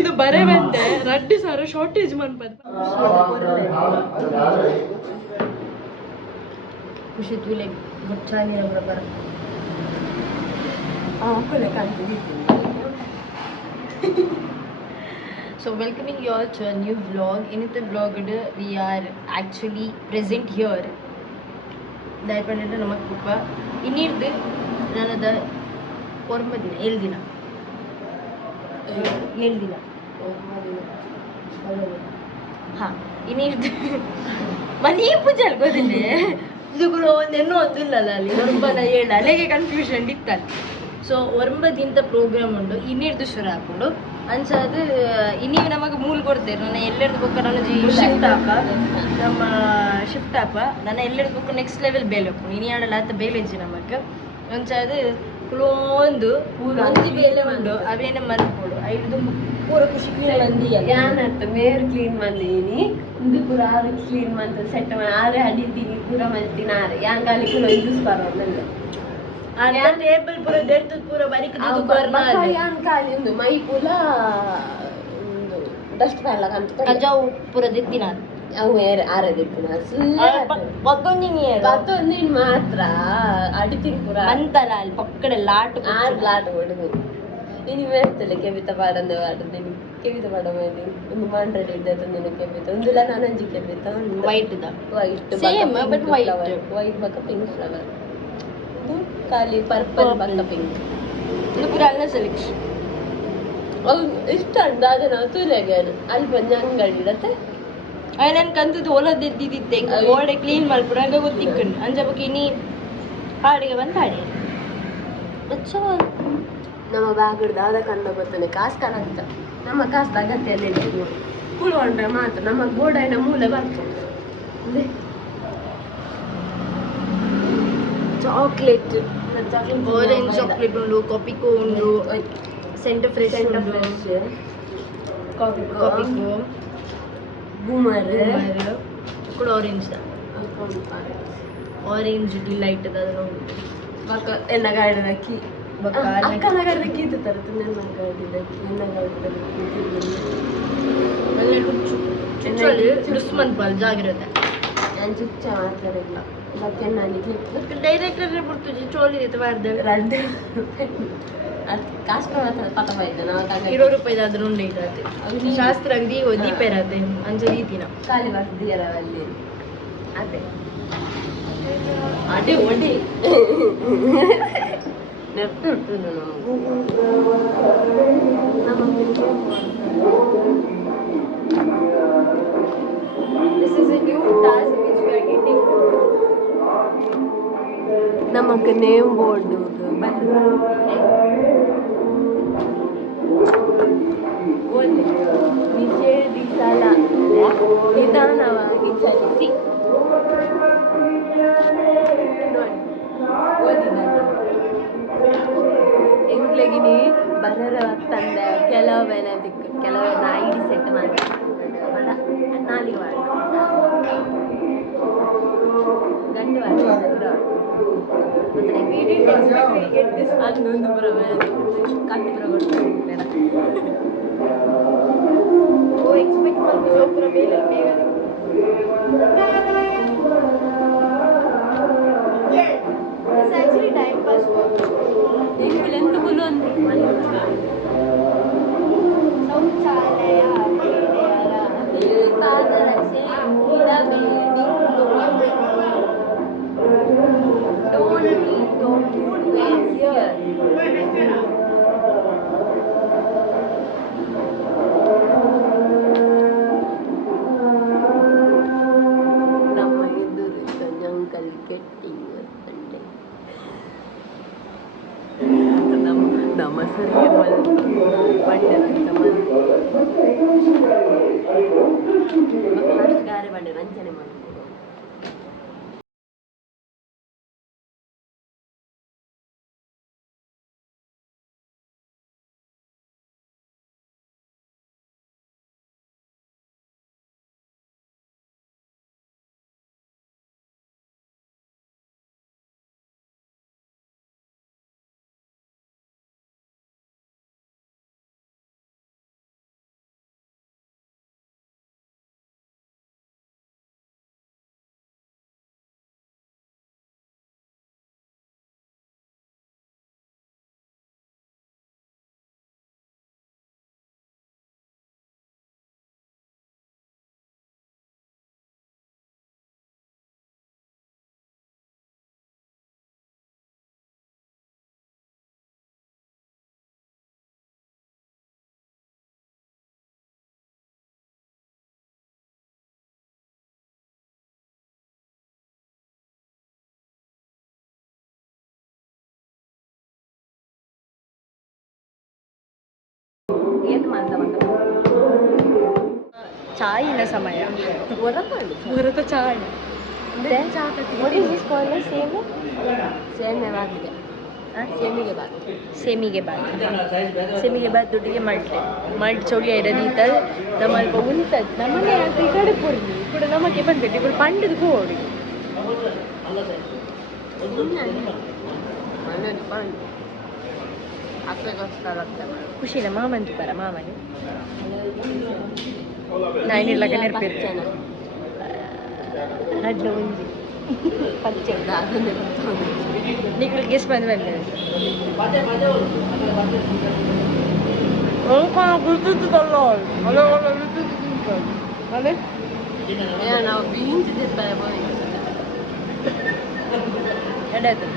ಒಂದು ಬರೆ ಬಂದೆ ರಡ್ಡು ಸಾವಿರ ಶಾರ್ಟೇಜ್ ಮಾಡ್ಬಾರ್ದು ಖುಷಿ ತುಲೆ ಗೊಚ್ಚಾನಿ ಅವರ ಬರ So welcoming you all to a new vlog. In the vlog we are actually present here. ದಯಪಂಡ ನಮಗೆ ಪಪ್ಪ ಇನ್ನಿರ್ದು ನನ್ನದ ಒರ್ಮ ದಿನ 7 ದಿನ ಹಾಂ ಇನ್ನಿರ್ದು ಮನೆ ಪೂಜೆ ಅಲ್ಗೋದಿಲ್ಲ ಇದು ಕೂಡ ಒಂದೇನೋ ಒಂದಿಲ್ಲಲ್ಲ ಅಲ್ಲಿ ಒರ್ಬನ ಹೇಳ ಅಲ್ಲಿಗೆ ಕನ್ಫ್ಯೂಷನ್ ಇತ್ತಲ್ಲ ಸೊ ಒರ್ಬದಿಂತ ಪ್ರೋಗ್ರಾಮ್ ಉಂಡು ಇನ್ನಿರ್ದು ಶುರು ಹಾಕೊಂಡು ಅನ್ಸದು ಇನ್ನೀವು ನಮಗೆ ಮೂಲ ಕೊಡ್ತೇವೆ ನನ್ನ ಎಲ್ಲರದು ಬುಕ್ಕ ನನ್ನ ಶಿಫ್ಟ್ ಆಪ ನನ್ನ ಎಲ್ಲರದು ಬುಕ್ಕ ನೆಕ್ಸ್ಟ್ ಲೆವೆಲ್ ಬೇಲೆ ಹೋಗ್ಕೊಂಡು ಇನಿ ಆಡಲ್ಲ ಆತ ಬೇಲೆಜ್ಜಿ ನಮಗೆ ಅನ್ಸದು ಒಂದು ಬೇಲೆ ಉಂಡು ಅವೇನೇ ಮನ್ಕೊಡು ಐದು ಪೂರ ಖುಷಿ ಮಂದಿ ಯಾನತ್ತ ಮೇರು ಕ್ಲೀನ್ ಮಂದಿನಿ ಇದು ಪೂರ ಆರು ಕ್ಲೀನ್ ಮಂತ ಸೆಟ್ ಆರೆ ಅಡಿತೀನಿ ಪೂರ ಮಂತಿನ ಆರೆ ಯಾನ್ ಗಾಲಿ ಕೂಡ ಯೂಸ್ ಬರೋದು ಟೇಬಲ್ ಪೂರ ದೆರ್ದು ಪೂರ ಬರಿಕ ಯಾನ್ ಕಾಲಿ ಉಂದು ಮೈ ಪೂಲ ಡಸ್ಟ್ ಫ್ಯಾನ್ ಕಂತ ಕಜಾವು ಪೂರ ದಿತ್ತಿನ ಅವು ಆರೆ ದಿತ್ತಿನ ಪತ್ತೊಂದಿನ ಮಾತ್ರ ಅಡಿತೀನಿ ಪೂರ ಅಂತಲ್ಲ ಅಲ್ಲಿ ಪಕ್ಕಡೆ ಲಾಟು ಹೊಡೆದು ಇನ್ನು ಹೇಳ್ತಲ್ಲ ಕೆವಿತ ಪಾಡಂದ ಪಾಡದೇನು ಕೆವಿತ ಪಾಡ ಮಾಡಿ ಒಂದು ಮಾಂಡ್ರೆಡ್ ಇದ್ದದ್ದು ನೀನು ಕೆವಿತ ಒಂದಿಲ್ಲ ನಾನು ಅಂಜಿ ಕೆವಿತ ವೈಟ್ ಸೇಮ್ ಬಟ್ ವೈಟ್ ಬಕ್ಕ ಪಿಂಕ್ ಫ್ಲವರ್ ಇದು ಖಾಲಿ ಪರ್ಪಲ್ ಬಕ್ಕ ಪಿಂಕ್ ಇದು ಪೂರ ಅಲ್ಲ ಸೆಲೆಕ್ಷನ್ ಅವು ಇಷ್ಟ ಅಂದ ಅದನ್ನ ತುಲೆಗೆ ಅಲ್ಲಿ ಬಂದು ಅಂಗಡಿ ಇಡತ್ತೆ ನನ್ ಕಂತದ್ದು ಹೊಲದಿದ್ದಿದ್ದೆ ಗೋಡೆ ಕ್ಲೀನ್ ಮಾಡ್ಬಿಡ ಹಂಗ ಗೊತ್ತಿಕ್ಕಂಡು ಅಂಜಬೇಕು ಇನ್ನಿ ಹಾಡಿಗೆ ಬಂದು ಹಾಡಿ ನಮ್ಮ ಬ್ಯಾಗ್ ಹಿಡ್ದು ಅದ ಕಂಡ ಗೊತ್ತಾನೆ ಕಾಸು ಕಾಣತ್ತ ನಮ್ಮ ಕಾಸು ಅಗತ್ಯ ಇಲ್ಲ ಕುಳ್ಕೊಂಡ್ರೆ ಮಾತ್ರ ನಮ್ಮ ಗೋಡೈನ ಮೂಲೆ ಬರ್ತದೆ ಚಾಕ್ಲೇಟ್ ಆರೆಂಜ್ ಚಾಕ್ಲೇಟ್ ಉಂಡು ಕಾಪಿಕೋ ಉಂಡು ಸೆಂಟರ್ ಫ್ರೆಶ್ ಕಾಪಿಕೋ ಬೂಮರ್ ಕೂಡ ಆರೆಂಜ್ ಡಿಲೈಟ್ ಅದನ್ನು ಎಲ್ಲ ಗಾಡಿದಕ್ಕಿ ಅಕ್ಕನಗರದಕ್ಕಿ ಇದು ತರತ್ತು ನನ್ನ ಗಾಡಿದಕ್ಕಿ ನನ್ನ ಗಾಡಿದಕ್ಕಿ ದುಸ್ಮನ್ ಪಾಲ್ ಜಾಗಿರುತ್ತೆ ನಾನು ಚುಚ್ಚ ಮಾತಾಡಿಲ್ಲ ಮತ್ತೆ ನನಗೆ ಡೈರೆಕ್ಟರ್ ಬಿಡ್ತು ಚೋಲಿ ಮಾಡ್ದೆ ರಡ್ಡೆ ಅದು ಕಾಸ್ಟ್ ಪತ ಬೈದೆ ನಾವು 20 ರೂಪಾಯಿ ಆದ್ರೂ ಉಂಡೆ ಇರತ್ತೆ ಶಾಸ್ತ್ರ ಅಂಗಡಿ ದೀಪ ಇರತ್ತೆ ಅಂಚೆ ರೀತಿನ ಖಾಲಿ ಬರ್ದಿಯರಲ್ಲಿ ಅದೇ ಅದೇ ಒಡಿ ನೆಟ್ಟು This is a new task which we are getting. ನಮಗೆ ನೇಮ್ ಬೋರ್ಡ್ ಓದಿ ನಿಷೇಧಿಸಲ ನಿಧಾನವಾಗಿ ಚಲಿಸಿ ಎಂಗ್ಲಗಿನಿ ಬರರ ತಂದೆ ಕೆಲವೆಲ್ಲ ಐಡಿ ಸೆಟ್ ಮಾಡಿ ನಾಲಿಗೆ ಮಾಡಿ ಗಂಟೆ ಮಾಡಿ ಅದೊಂದು ಪುರ ಕಟ್ಟಿ ಪುರ ಕೊಡ್ತಾರೆ ಓ ಎಕ್ಸ್ಪೆಕ್ಟ್ ಮಾಡ್ತೀವಿ ಪುರ ಬೇಗ ಬೇಗ ಆಕ್ಚುಲಿ ಟೈಮ್ ಪಾಸ್ ಎಂಗುಲು ಎಂತುಗುಲು ಅಂದ್ರೆ ಶೌಚಾಲಯ ಪಾದರಕ್ಷೆ ಇಡಬೇಡಿ don't eat your food waste here. ನಮ್ಮ ಎದುರು ಅಂಕಲ್ ಕೆಟ್ಟಿ ನಮ್ಮ ಸರಿಗೆ ಬಂಡೆ ರಂಚನೆ ಮಾಡಿ ಏನು ಮಾಡ್ತಾ ಚಾಯಿನ ಸಮಯ ಹೊರತ ಚಾಯ್ ಸೇಮಿಗೆ ಬಾತ್ ದುಡ್ಡಿಗೆ ಮಲ್ಟ್ ಚೌಳಿ ಇರೋದೀತಲ್ ನಮ್ಮ ಅಲ್ಪ ಉಂಟದ್ದು ನಮ್ಮನೆ ಈ ಕಡೆ ಕೊಡ್ಲಿ ಕೂಡ ನಮಗೆ ಬಂದ್ಬಿಟ್ಟು ఇప్పుడు పండుది కోడి ಖುಷಿನ ಮಾಮಂತು ಬರ ಮಾಮನು ನಾನಿರ್ಲಾಗ ನೆನಪಿರ್ತೇನೆ ಅಡ್ಲ ಒಂಜಿ ಪಚ್ಚೆ ನೀಗಳು ಗೆಸ್ ಬಂದು ನಾವು ಬೀನ್ಸ್ ಎಡದು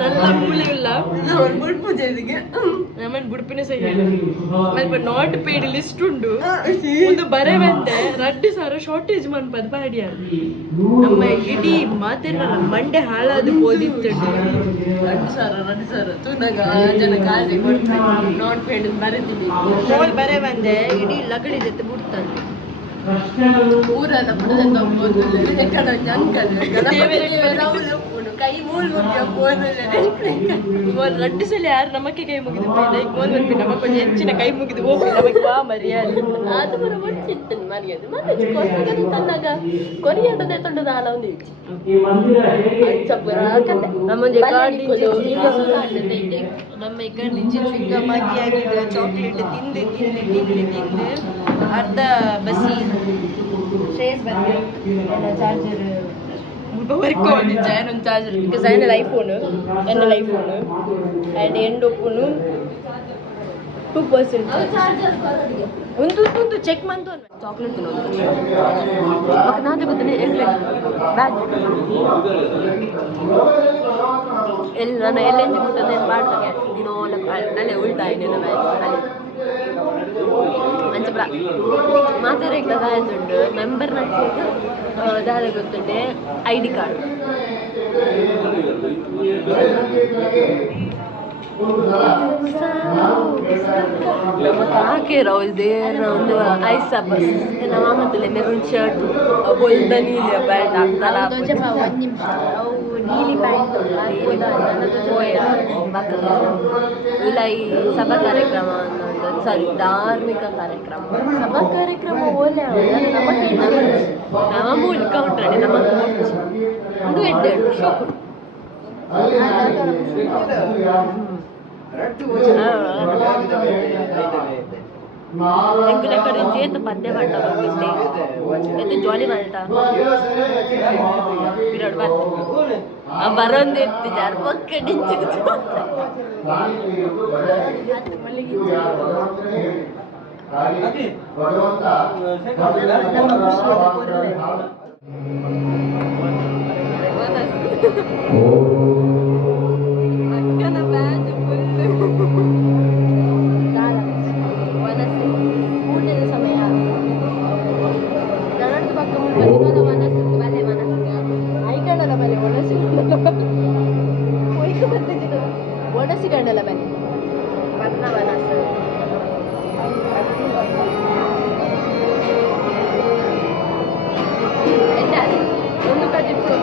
ನನ್ನ ಮೂಲಿಲ್ಲ ನಮ್ಮನ್ ಬುಡ್ಪಿನ ಸೈ ಮಲ್ಪ ನಾಟ್ ಪೇಡ್ ಲಿಸ್ಟ್ ಉಂಡು ಒಂದು ಬರೆವಂತೆ 2,000 ಶಾರ್ಟೇಜ್ ಮನ್ಪದ ಪಾಡಿಯ ನಮ್ಮ ಇಡೀ ಮಾತೆಲ್ಲ ಮಂಡೆ ಹಾಳಾದು ಓದಿತ್ತು 2,000 ತುನಗ ಜನ ಕಾಜಿ ಕೊಡ್ತಾರೆ ನಾಟ್ ಪೇಡ್ ಬರೆದಿವಿ ಬರೆವಂತೆ ಇಡೀ ಲಕಡಿ ಜೊತೆ ಬಿಡ್ತಾರೆ ಊರದ ಪುಡದ ಕೈ ರಡ್ಡು ಸಲ ಯಾರು ನಮಗೆ ಕೈ ಮುಗಿದು ಗೋಲ್ ಬರ್ಪಿ ನಮಗೆ ಕೊಂಚ ಹೆಚ್ಚಿನ ಕೈ ಮುಗಿದು ಹೋಗಿ ನಮಗೆ ಬಾ ಮರ್ಯಾದೆ ಅದು ಬರ ಮುಚ್ಚಿತ್ತು ಮರ್ಯಾದೆ ಮತ್ತೆ ತನ್ನಾಗ ಕೊರಿಯಡದೆ ತೊಂಡದ ಹಾಲ ಒಂದು ಇಚ್ಚಿ ನಮ್ಮ ಈ ಕಡೆ ಚಿಕ್ಕ ಮಗಿಯಾಗಿದ್ದ ಚಾಕ್ಲೇಟ್ ತಿಂದು ಅರ್ಧ ಬಸಿ ಶ್ರೇಯಸ್ ಬಂದು ಎಲ್ಲ ಚಾರ್ಜರ್ ವರ್ಕ್ ಒಂದು ಚಾರ್ಜರ್ ಬಿಕಾಸ್ ಐನಲ್ ಐಫೋನು ಆ್ಯಂಡ್ ಎಂಡ್ ಒಪ್ಪುನು 2% ಒಂದು ಚೆಕ್ ಮಂತು ಚಾಕ್ಲೇಟ್ ತಿನ್ನೋದು ನಾನೇ ಗೊತ್ತೇ ಬ್ಯಾಗ್ ಎಲ್ಲಿ ನಾನು ಎಲ್ಲೆಂಜಿ ಮುಟ್ಟದೆ ಮಾಡ್ತಾರೆ ದಿನೋಲ ಅಲ್ಲೇ ಉಳ್ತಾಯಿನೆಲ್ಲ ಬ್ಯಾಗ್ ಮಂಚಪ್ರ ಮಾತಾಡ ದಾಯದುಂಡು ಮೆಂಬರ್ ನಡ್ಕೊಂಡು ದಾದ ಗೊತ್ತುಂಡೆ ID ಕಾರ್ಡ್ ಹಾಕಿರೋ ಇದೇನು ಒಂದು ಐಸ್ ಬಸ್ ನಮ್ಮ ಮಾಮತ್ತಲೆ ಮೆರೂನ್ ಶರ್ಟ್ ಬೊಲ್ದ ನೀಲಿ ಪ್ಯಾಂಟ್ ಹಾಕ್ತಾರ ಅವು ನೀಲಿ ಪ್ಯಾಂಟ್ ಇಲ್ಲ ಈ ಸಭಾ ಕಾರ್ಯಕ್ರಮ ಅನ್ನೋದು ಸಾರಿ ಧಾರ್ಮಿಕ ಕಾರ್ಯಕ್ರಮ ಸಭಾ ಕಾರ್ಯಕ್ರಮ ಓಲೆ ನಮ್ಮ ಮೂಲ ಕೌಂಟ್ರಡೆ ನಮ್ಮ ಒಂದು ಎಡ್ಡೆರಡು ಶೋಕು ಎಂಕುಲ ಕಡೆ ಜೇತ ಪದ್ಯ ಪಟ್ಟ ಬಂದಿದ್ದೆ ಎದ್ದು ಜಾಲಿ ಮಾಡ್ತಾ ಬಿರಾಡ್ ಬರೋಂದು ಇರ್ತಿದ್ದೆ ಯಾರು ಪಕ್ಕ ಒಣಸಿಗಂಡಲ ಬನ್ನಿ ವರ್ಣ ವನಸ ಒಂದು ಕಜಿಪ್ಪು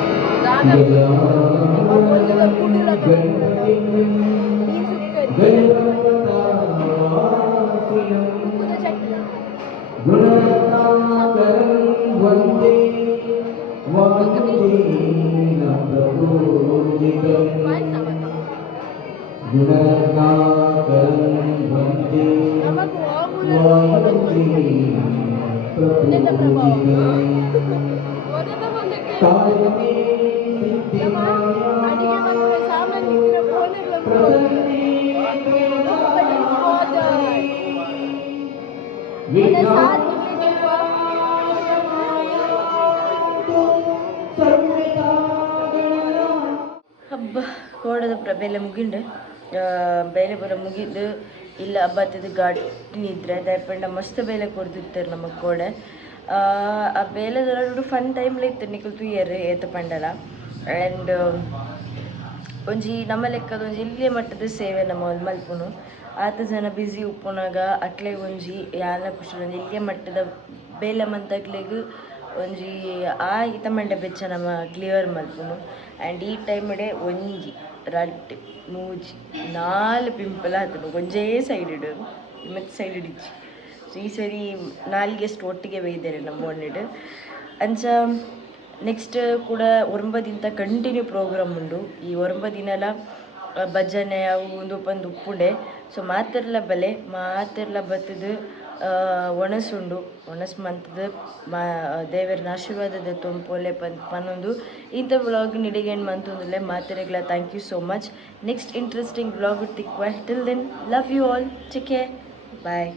ಕೋಡದ ಬೇಲೆ ಮುಗಿಂಡು ಬೇಲೆ ಪೂರ ಮುಗಿದು ಇಲ್ಲ ಹಬ್ಬತ್ತದ ಘಾಟಿನ ಇದ್ರೆ ದಯಪಂಡ ಮಸ್ತ್ ಬೇಲೆ ಕೊಡ್ತಿರ್ತಾರೆ ನಮ್ಮ ಕೋಡೆ ಆ ಬೇಲೆದ ಫನ್ ಟೈಮ್ಲ ಇತ್ತು ನಿಖಲ್ ತೂಯರ್ ಏತ ಪಂಡಲ ಆ್ಯಂಡ್ ಒಂಜಿ ನಮ್ಮ ಲೆಕ್ಕದ ಒಂಜಿ ಇಲ್ಲಿಯ ಮಟ್ಟದ ಸೇವೆ ನಮ್ಮ ಮಲ್ಪುನು ಆತ ಜನ ಬ್ಯುಸಿ ಉಪ್ಪುನಾಗ ಅಕ್ಲೆ ಒಂಜಿ ಯಾನ ಖುಷಿ ಒಂಜಿ ಇಲ್ಲಿಯ ಮಟ್ಟದ ಬೇಲೆ ಮಂತಕ್ಲೆಗ್ ಒಂಜಿ ಈತ ಮಂಡೆ ಬೆಚ್ಚ ನಮ್ಮ ಕ್ಲಿಯರ್ ಮಲ್ಪುನು ಆ್ಯಂಡ್ ಈ ಟೈಮ್ಡೆ ಒಂಜಿ ರಡ್ಡ್ ಮೂಜಿ 4 ಪಿಂಪಲ್ ಆತನು ಒಂಜೇ ಸೈಡ್ ಮತ್ತೆ ಸೈಡ್ ಇಡಿಚ್ಚಿ ಸೊ ಈ ಸರಿ 4 ಗೆಸ್ಟ್ ಒಟ್ಟಿಗೆ ಬೈದೇನೆ ನಮ್ಮ ಒಣ್ಣಿಡು ಅಂಚ ನೆಕ್ಸ್ಟ್ ಕೂಡ 9 ದಿನ ಕಂಟಿನ್ಯೂ ಪ್ರೋಗ್ರಾಮ್ ಉಂಡು ಈ 9 ದಿನಲ ಭಜನೆ ಅವು ಒಂದು ಪಂದು ಉಪ್ಪುಂಡೆ ಸೊ ಮಾತೆರ್ಲ ಬತ್ತದು ಒಣಸುಂಡು ಒಣಸು ಮಂತದ ದೇವರನ ಆಶೀರ್ವಾದದ ತೊಂಪೊಲೆ ಪನ್ನೊಂದು ಇಂಥ ವ್ಲಾಗ್ ನಿಡಿಗೇನು ಮಂತೊಂದುಲ್ಲೆ ಮಾತೆರೆಗ್ಲ thank you so much next interesting vlog ತಿಕ್ವ till then love you all take care bye